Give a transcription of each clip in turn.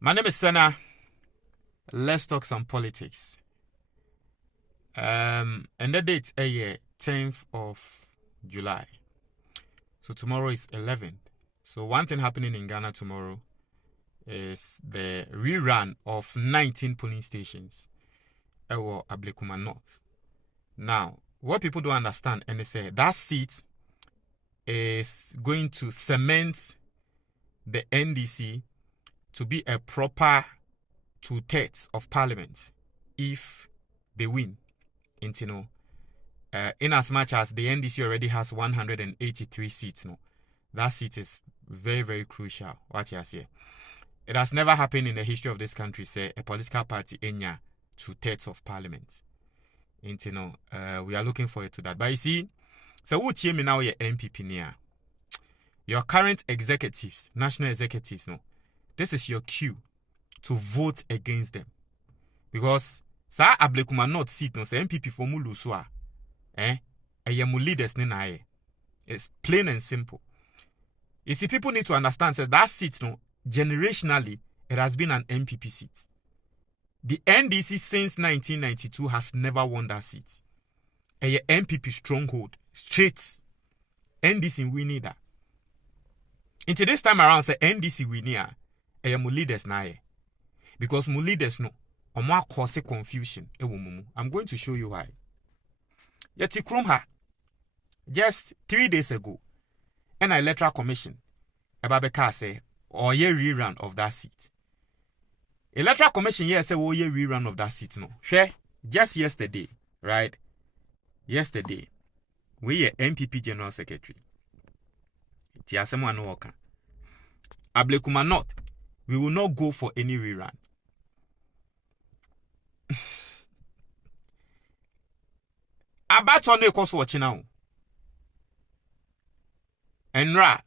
My name is Senna. Let's talk some politics. And the date is 10th of July. So tomorrow is 11th. So one thing happening in Ghana tomorrow is the rerun of 19 polling stations at Ablekuma North. Now, what people don't understand, and they say that seat is going to cement the NDC to be a proper 2/3 of parliament if they win. In as much as the NDC already has 183 seats, that seat is very, very crucial. What you say? It has never happened in the history of this country, say a political party enya 2/3 of parliament. We are looking forward to that. But you see, so what you now your NPP near your current executives, national executives, this is your cue to vote against them. Because sa Ablekuma not seat no say NPP for mu lusua. Leaders ni. It's plain and simple. You see, people need to understand that seat generationally it has been an NPP seat. The NDC since 1992 has never won that seat. A NPP stronghold. Straight. NDC we need that. Into this time around, say NDC we need mu leaders na. Because mu leaders more cause confusion. I'm going to show you why. Yeti Krumha, just 3 days ago, an Electoral Commission about say or ye rerun of that seat. Electoral Commission say oh ye rerun of that seat Share just yesterday, right? Yesterday, we are NPP General Secretary. Tiasemo Anoka. Ablekuma not. We will not go for any rerun. About on the course watching now. Enra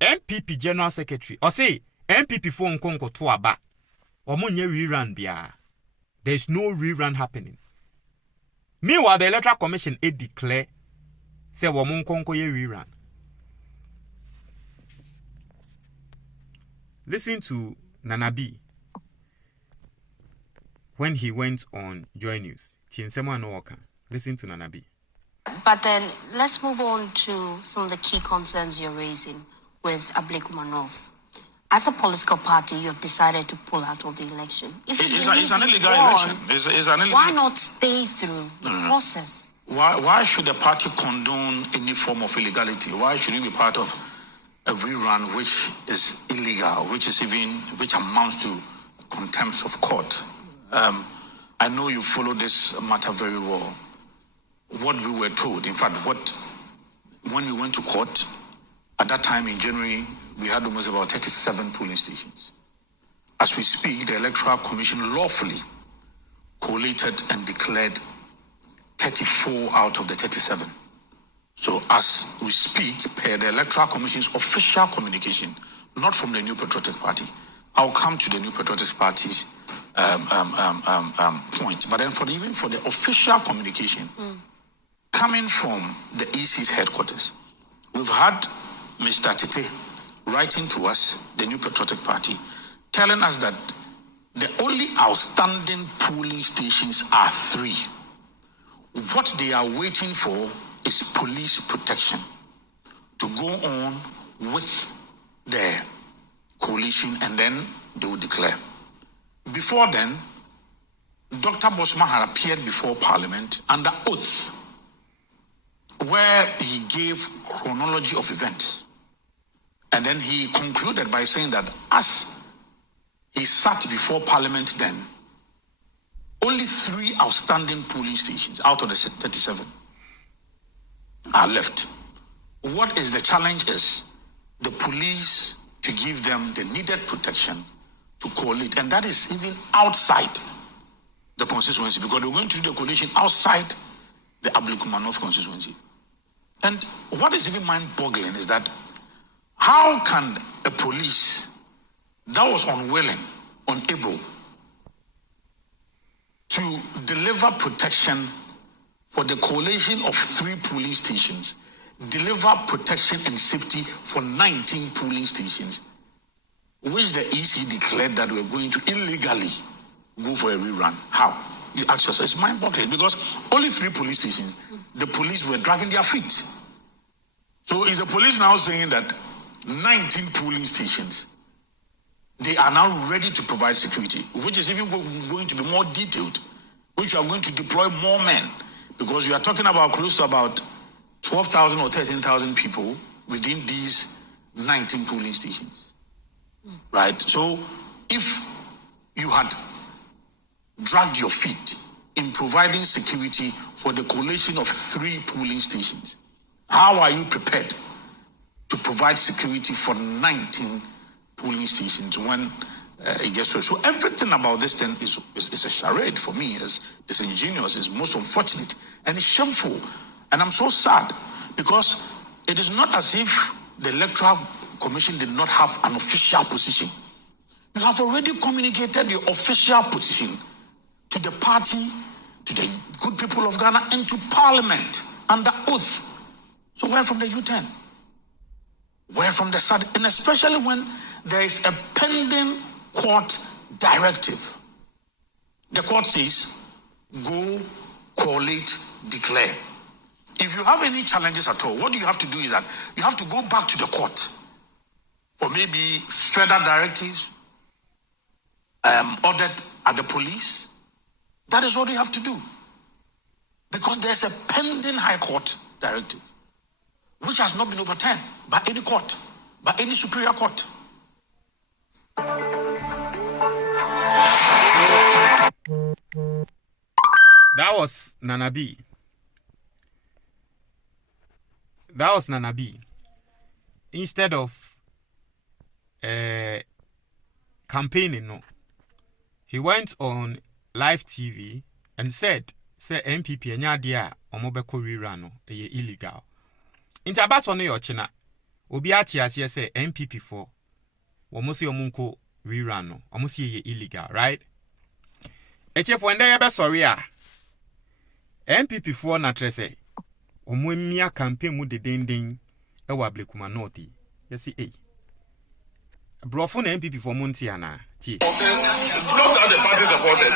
NPP General Secretary or say NPP phone konko to aba or monye rerun bia. There's no rerun happening. Meanwhile, the Electoral Commission declare say wamon konko ye rerun. Listen to Nanabi when he went on Joy News. Tiensemo Anoka. Listen to Nanabi. But then let's move on to some of the key concerns you're raising with Ablekuma North. As a political party, you have decided to pull out of the election. If it's an illegal election. It's an illegal. Why not stay through the process? Why should the party condone any form of illegality? Why should it be part of a rerun which is illegal, which amounts to contempt of court? I know you follow this matter very well. What we were told, in fact, when we went to court, at that time in January, we had almost about 37 polling stations. As we speak, the Electoral Commission lawfully collated and declared 34 out of the 37. So as we speak, per the Electoral Commission's official communication, not from the New Patriotic Party, I'll come to the New Patriotic Party's point. But then even for the official communication, coming from the EC's headquarters, we've had Mr. Tete writing to us, the New Patriotic Party, telling us that the only outstanding polling stations are 3. What they are waiting for is police protection to go on with the coalition, and then they will declare. Before then, Dr. Bosman had appeared before Parliament under oath, where he gave chronology of events. And then he concluded by saying that as he sat before Parliament then, only 3 outstanding polling stations out of the 37 are left. What is the challenge is the police to give them the needed protection to collate. And that is even outside the constituency, because they're going to do the coalition outside the Ablekuma North constituency. And what is even mind-boggling is that how can a police that was unwilling, unable to deliver protection for the coalition of 3 polling stations, deliver protection and safety for 19 polling stations, which the EC declared that we're going to illegally go for a rerun. How? You ask yourself, it's mind-boggling because only 3 police stations, the police were dragging their feet. So is the police now saying that 19 polling stations, they are now ready to provide security, which is even going to be more detailed, which are going to deploy more men, because you are talking about close to about 12,000 or 13,000 people within these 19 polling stations, right? So if you had dragged your feet in providing security for the collation of 3 polling stations, how are you prepared to provide security for 19 polling stations when it gets to it? So everything about this thing is a charade for me. It's disingenuous, it's most unfortunate, and it's shameful. And I'm so sad because it is not as if the Electoral Commission did not have an official position. You have already communicated your official position to the party, to the good people of Ghana, and to Parliament under oath. So where from the U10? Where from the SAD? And especially when there is a pending court directive. The court says, go, collate, declare. If you have any challenges at all, what you have to do is that you have to go back to the court for maybe further directives, ordered at the police. That is what you have to do. Because there's a pending High Court directive, which has not been overturned by any court, by any superior court. That was Nana B. Instead of campaigning, no, he went on live TV and said, "Say MPP enya dia omobeko rerun no e illegal." Intabato no yochina obi ati ase say MPP for womosi omunko rerun no omosi ye illegal, right? Echefo ende yebe sorry a MPP for na trese omwemia campaign mu de dending e wa Ablekuma North. Yesi Brofo na MPP for Montiana. Not at the party supporters.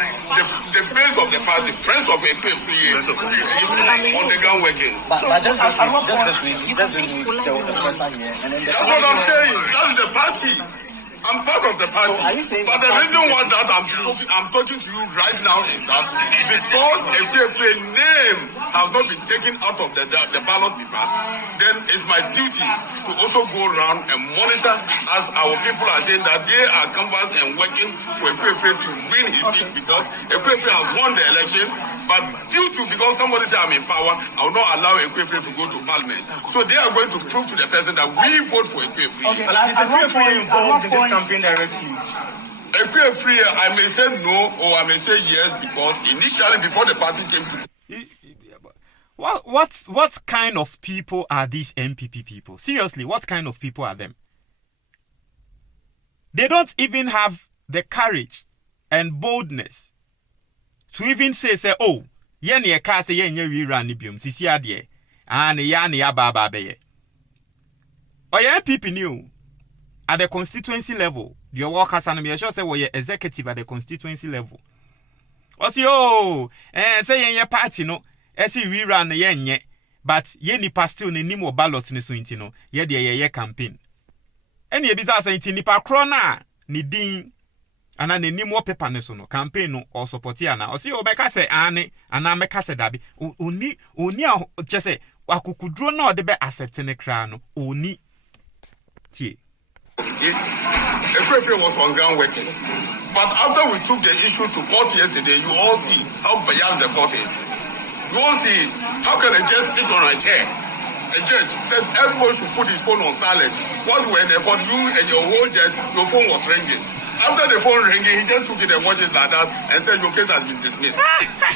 The face of the party, friends of APFA, is on the ground working. But just this week, there was a person here. And then that's what I'm saying. That's the party. I'm part of the party. So but the reason why that I'm talking to you right now is that because APFA name has not been taken out of the ballot paper, then it's my duty to also go around and monitor as our people are saying that they are canvassing and working for APFA to win his seat because APFA has won the election. But because somebody say I'm in power, I will not allow APFA to go to parliament. So they are going to prove to the person that we vote for APFA. Okay, but is APFA involved in this campaign directly? APFA, I may say no or I may say yes because initially before the party came to. What kind of people are these MPP people? Seriously, what kind of people are them? They don't even have the courage and boldness to even say, oh, yen ye ka say yen ye rerun ni biom sisi ade and ya baba beye. Or ye MPP new at the constituency level, your workers and me sure say we executive at the constituency level. Or say say yen ye party no, see rerun yen ye, but ye nipa still ni mo ballots ni so inti no, ye de ye campaign. Any bizarre say inti nipa krona ni din ana ne nimo paper ne so no campaign no or support ya na o si o beka say ane ana meka say dabi oni a je say akukudro na o de be accept ne kra no oni tie APFA was on ground working, but after we took the issue to court yesterday, you all see how biased the court is. You all see how can a judge sit on a chair? A judge said everybody should put his phone on silent. Once we were in the court, you and your whole judge, your phone was ringing. After the phone ringing, he just took it and watched it like that and said your case has been dismissed.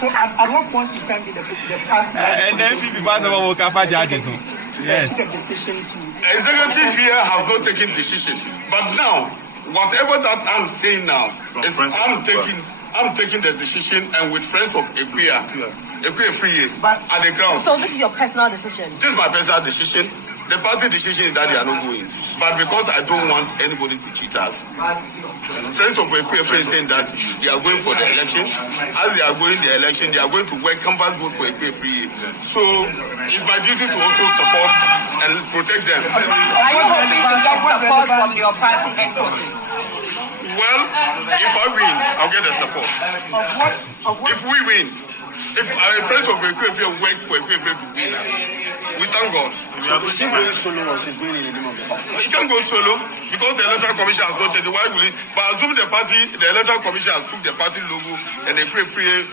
So at what point you can be the party? And then people will come back judges. Yes. Took a decision to. Executive here have not taken decision, but now whatever that I'm saying now is I'm taking the decision and with friends of Equia free at the ground. So this is your personal decision? This is my personal decision. the party decision is that they are not going. But because I don't want anybody to cheat us, friends of Ekwe is saying that they are going for the election. As they are going the election, they are going to work campus vote for Ekwe. So it's my duty to also support and protect them. Are you hoping to get support from your party headquarters? Well, if I win, I'll get the support. If we win, if our friends of Ekwe work for Ekwe to win, we thank God. Is she going solo or she's going in the name of the party? He can't go solo because the Electoral Commission has not changed. Why will he? But assuming the Electoral Commission has took the party logo and the Ekwe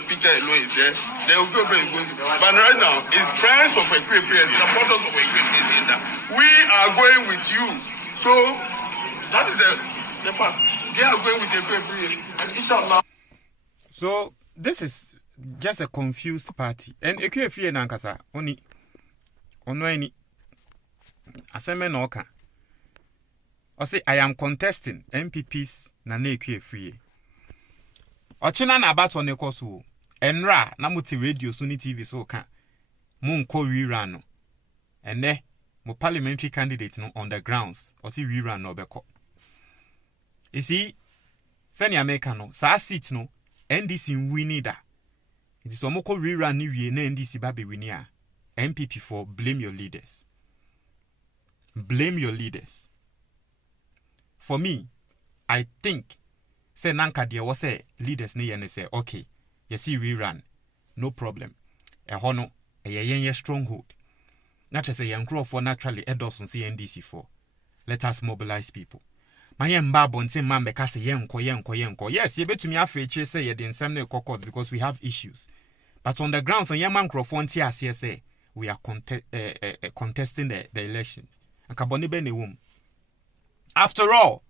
picture alone is there, the Ekwe is going to. But right now, it's friends of Ekwe and supporters of Ekwe saying that we are going with you. So that is the fact. They are going with Ekwe and inshallah. So this is just a confused party. And Ekwe Nankasa only any Aseme no ka. I say I am contesting MPPs na Ekwe free. Ochina na abato ne koso. Enra na muti radio so ni TV so ka. Mo nko rerun no. Ene mo parliamentary candidate no on the grounds. O si rerun no beko. You see, send America no, sa seat no, NDC winning da. It is omoko rerun ni wie na NDC ba be winning. MPP for blame your leaders. Blame your leaders. For me, I think say nanka dia was say leaders ni yen say okay, you see rerun, no problem. Hono a yen stronghold. Not just say yen grow for naturally edos on NDC for. Let us mobilize people. My yen babon say man because yen ko. Yes, you bet to me afeche say ye den semne kokot because we have issues. But on the grounds on yen man crofon tia say we are contesting the elections. After all,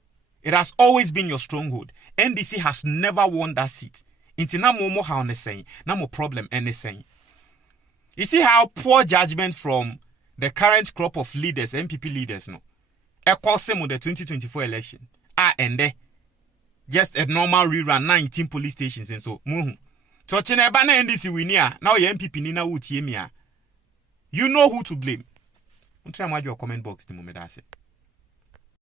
it has always been your stronghold. NDC has never won that seat. Inti na mo ha on saying, na mo problem anything. You see how poor judgment from the current crop of leaders, MPP leaders, no. Ekosemo the 2024 election. And just a normal rerun, 19 police stations and so. So chine bana NDC winia, now your MPP nina uti emia. You know who to blame. Try your comment box the moment I say.